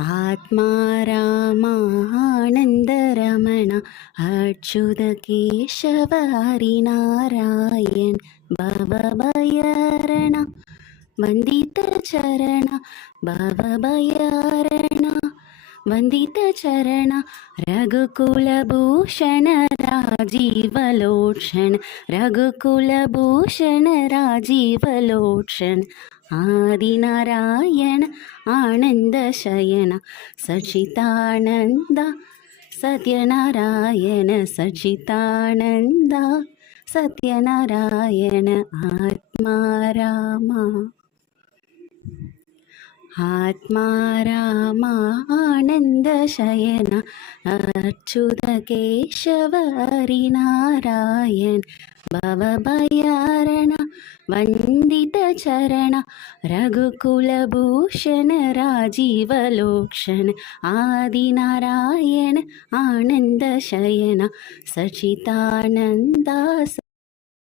आत्मा रामानन्दरमण अच्युत केशव हरिनारायण भवभयहरण वन्दितचरण भवभयहरण वन्दितचरण रघुकुलभूषण राजीवलोचन रघुकुलभूषण राजीवलोचन आदिनारायण आनन्दशयन सच्चिदानन्द सत्यनारायण सच्चिदानन्द सत्यनारायण आत्मा रामानन्दशयन अच्युत केशव हरिनारायण भवभयहरण वन्दितचरण रघुकुलभूषण राजीवलोचन आदिनारायण आनन्दशयन सच्चिदानन्द